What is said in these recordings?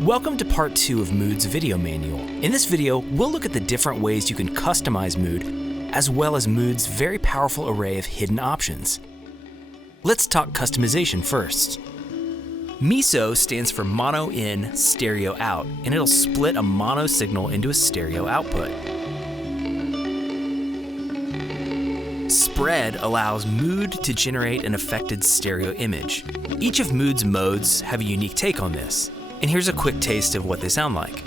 Welcome to part 2 of Mood's video manual. In this video, we'll look at the different ways you can customize Mood, as well as Mood's very powerful array of hidden options. Let's talk customization first. MISO stands for mono in, stereo out, and it'll split a mono signal into a stereo output. Spread allows Mood to generate an affected stereo image. Each of Mood's modes have a unique take on this, and here's a quick taste of what they sound like.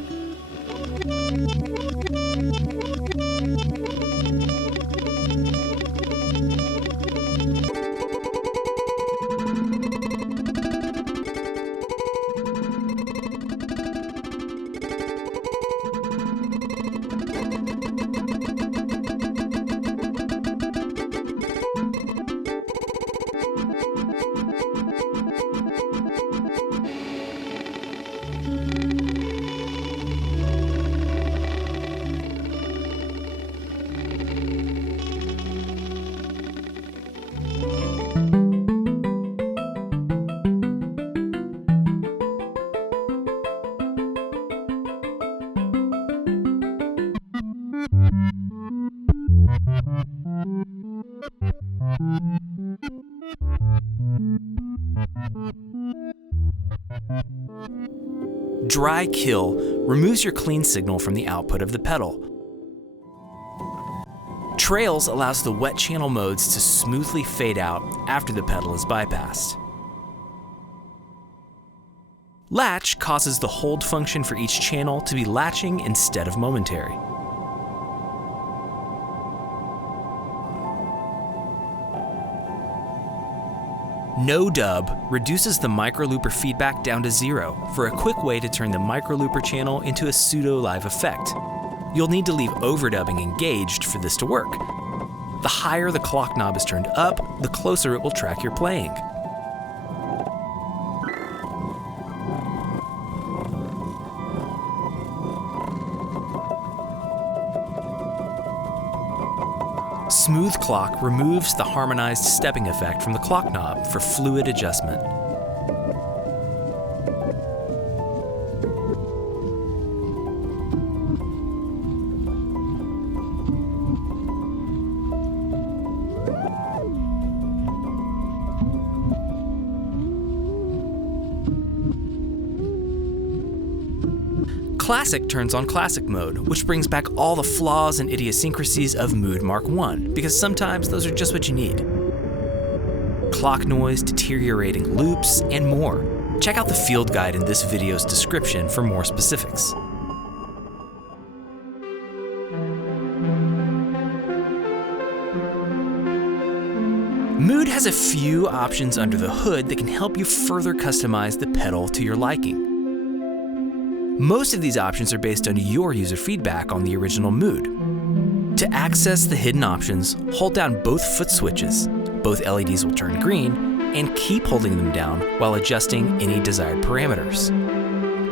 Dry kill removes your clean signal from the output of the pedal. Trails allows the wet channel modes to smoothly fade out after the pedal is bypassed. Latch causes the hold function for each channel to be latching instead of momentary. No dub reduces the microlooper feedback down to 0 for a quick way to turn the microlooper channel into a pseudo-live effect. You'll need to leave overdubbing engaged for this to work. The higher the clock knob is turned up, the closer it will track your playing. Smooth clock removes the harmonized stepping effect from the clock knob for fluid adjustment. Classic turns on classic mode, which brings back all the flaws and idiosyncrasies of Mood MKI, because sometimes those are just what you need. Clock noise, deteriorating loops, and more. Check out the field guide in this video's description for more specifics. Mood has a few options under the hood that can help you further customize the pedal to your liking. Most of these options are based on your user feedback on the original Mood. To access the hidden options, hold down both foot switches. Both LEDs will turn green, and keep holding them down while adjusting any desired parameters.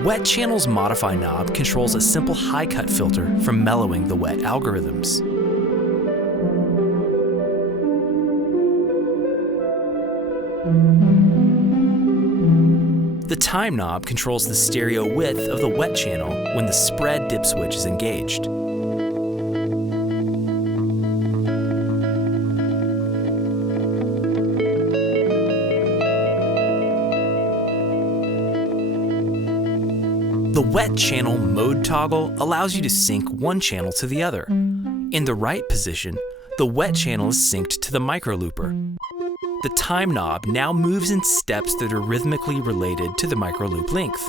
Wet Channel's Modify knob controls a simple high cut filter from mellowing the wet algorithms. The time knob controls the stereo width of the wet channel when the spread dip switch is engaged. The wet channel mode toggle allows you to sync one channel to the other. In the right position, the wet channel is synced to the microlooper. The time knob now moves in steps that are rhythmically related to the microloop length.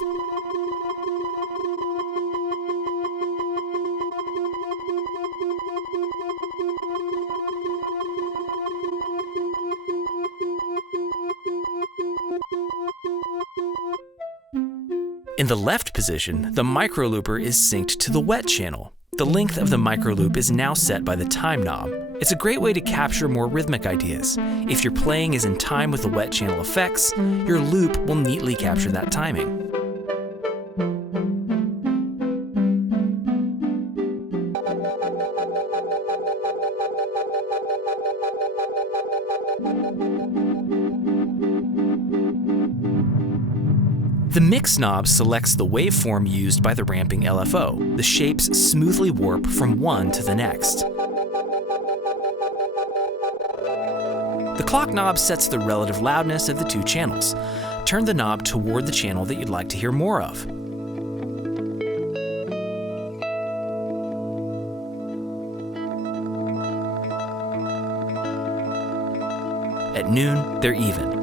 In the left position, the microlooper is synced to the wet channel. The length of the microloop is now set by the time knob. It's a great way to capture more rhythmic ideas. If your playing is in time with the wet channel effects, your loop will neatly capture that timing. The Mix knob selects the waveform used by the ramping LFO. The shapes smoothly warp from one to the next. The Clock knob sets the relative loudness of the two channels. Turn the knob toward the channel that you'd like to hear more of. At noon, they're even.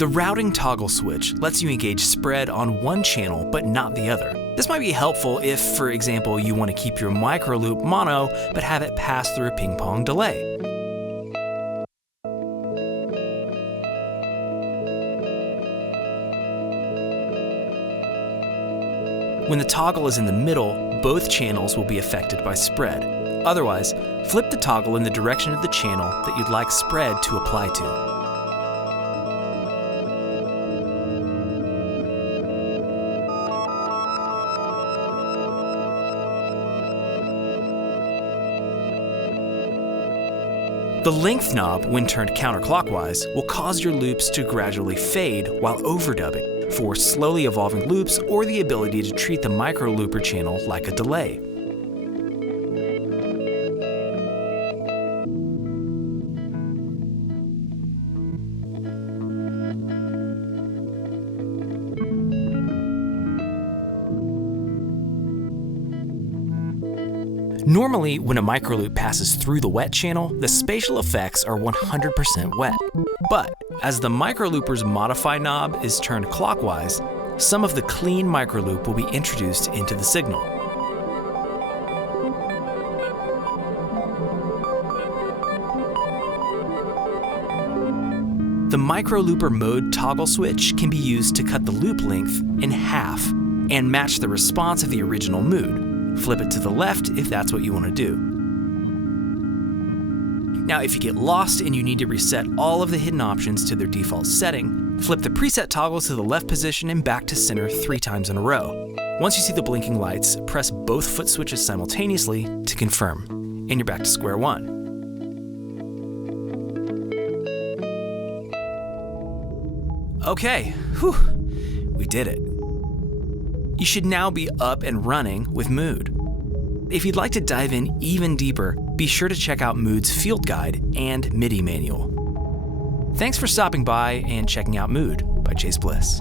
The routing toggle switch lets you engage spread on one channel but not the other. This might be helpful if, for example, you want to keep your micro loop mono but have it pass through a ping pong delay. When the toggle is in the middle, both channels will be affected by spread. Otherwise, flip the toggle in the direction of the channel that you'd like spread to apply to. The length knob, when turned counterclockwise, will cause your loops to gradually fade while overdubbing for slowly evolving loops or the ability to treat the micro looper channel like a delay. Normally, when a microloop passes through the wet channel, the spatial effects are 100% wet. But as the microlooper's modify knob is turned clockwise, some of the clean microloop will be introduced into the signal. The microlooper mode toggle switch can be used to cut the loop length in half and match the response of the original mood. Flip it to the left if that's what you want to do. Now, if you get lost and you need to reset all of the hidden options to their default setting, flip the preset toggles to the left position and back to center 3 times in a row. Once you see the blinking lights, press both foot switches simultaneously to confirm, and you're back to square one. Okay, whew, we did it. You should now be up and running with Mood. If you'd like to dive in even deeper, be sure to check out Mood's field guide and MIDI manual. Thanks for stopping by and checking out Mood by Chase Bliss.